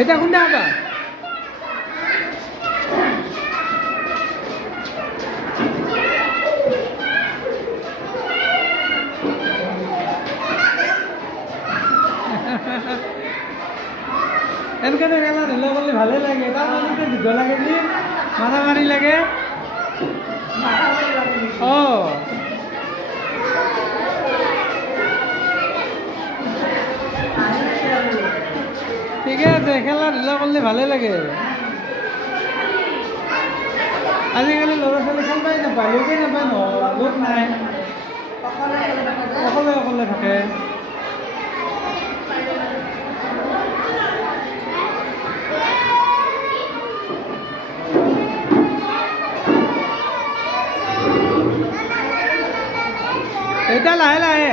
এটা কোনটা আবার এনেকে খেলা ধূলা করলে ভালে লাগে তার মধ্যে যুদ্ধ লাগে যে মারামারি লাগে ও ঠিক আছে খেলা ধূলা করলে ভালে লাগে আজিকালি ল'ৰা ছোৱালী খেলবাই নাপায় লোকেই নাপায় ন লোক নাই অকলে অকলে থাকে এটা লাহে লাহে